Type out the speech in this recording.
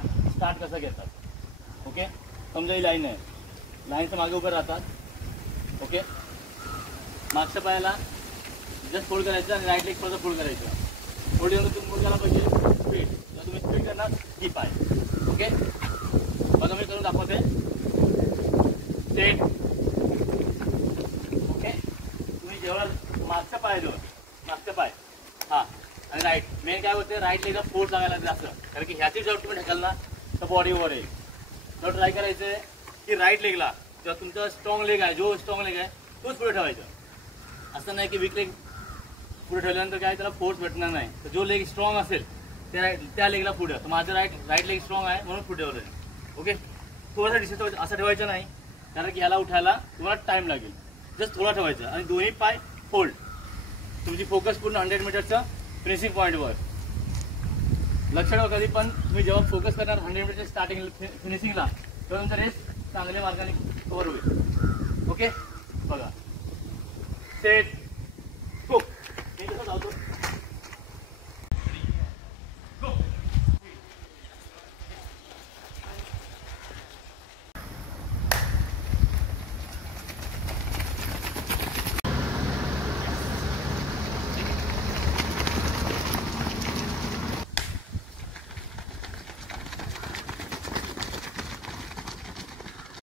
स्टार्ट कसं घेतात. ओके, समजा ही लाईन आहे, लाईनच्या मागे उभं राहतात. ओके, मागच्या पायाला जस्ट फोल्ड करायचं आणि राईट लेग थोडंसं फोल्ड करायचं. फोल्ड करून तुम्ही फोल्ड करायला पाहिजे स्पीड, जर तुम्ही स्पीड करणार ही पाय. ओके, बघा मी करून दाखवते. सेट. ओके, तुम्ही जेव्हा मागच्या पायाजवळ मागच्या पाय हा आणि राईट, मेन काय होते राईट लेगला फोर्स लागायला लागते असं, कारण की ह्याची जेव्हा तुम्ही ढकलला तर बॉडी वर येईल. तर ट्राय करायचं आहे की राईट लेगला जेव्हा तुमचा स्ट्रॉंग लेग आहे, जो स्ट्रॉंग लेग आहे तोच पुढे ठेवायचा. असं नाही की वीक लेग पुढे ठेवल्यानंतर काय त्याला फोर्स भेटणार नाही. तर जो लेग स्ट्रॉंग असेल त्या लेगला पुढे. तर माझं राईट लेग स्ट्रॉंग आहे म्हणून पुढे ठेवलं आहे. ओके, थोडासा डिस्टन्स असं ठेवायचं नाही, कारण की ह्याला उठायला तुम्हाला टाइम लागेल. जस्ट थोडा ठेवायचं आणि दोन्ही पाय फोल्ड. तुमची फोकस पूर्ण 100 मीटरच्या फिनिशिंग पॉईंटवर. लक्ष ठेवा, कधी पण तुम्ही जेव्हा फोकस करणार 100 मीटरच्या स्टार्टिंग फिनिशिंगला तेव्हा तुमचा रेस चांगल्या मार्गाने कव्हर होईल. ओके, बघा. सेट.